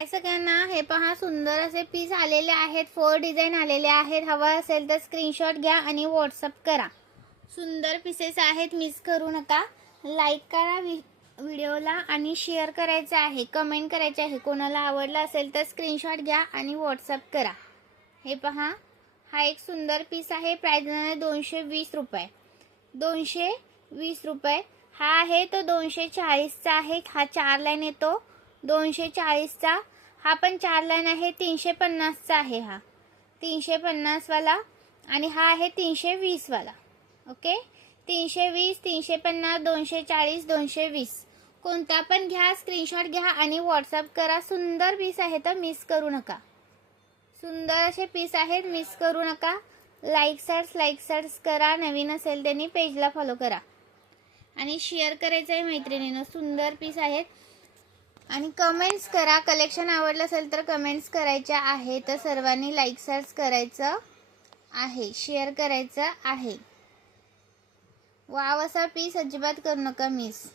सगळ्यांना हे पहा, सुंदर असे पीस आलेले आहेत, 4 डिझाईन आलेले आहेत. हवा असेल तर स्क्रीनशॉट घ्या आणि व्हॉट्सअप करा. सुंदर पीसेस आहेत, मिस करू नका. लाईक करा व्हिडिओला आणि शेअर करायचं आहे, कमेंट करायचे आहे. कोणाला आवडला असेल तर स्क्रीनशॉट घ्या आणि व्हॉट्सअप करा. हे पहा, हा एक सुंदर पीस आहे. प्राइस आहे 220 रुपये. 220 रुपये. हा आहे तो 240चा आहे. हा 4 लाईन येतो 240चा. हा पण 4 लाईन आहे 350चा आहे. हा 350 वाला आणि हा आहे 320 वाला. ओके, 320, 350, 240, 220 कोणता पण घ्या, स्क्रीनशॉट घ्या आणि व्हॉट्सअप करा. सुंदर पीस आहे तर मिस करू नका. सुंदर असे पीस आहेत, मिस करू नका. लाईक सर्च करा. नवीन असेल त्यांनी पेजला फॉलो करा आणि शेअर करायचं आहे मैत्रिणींनो. सुंदर पीस आहेत आणि कमेंट्स करा. कलेक्शन आवडलं असेल तर कमेंट्स करायच्या आहे. तर सर्वांनी लाईक सर्च करायचं आहे, शेअर करायचं आहे. वाव असा पीस अजिबात करू नका मिस.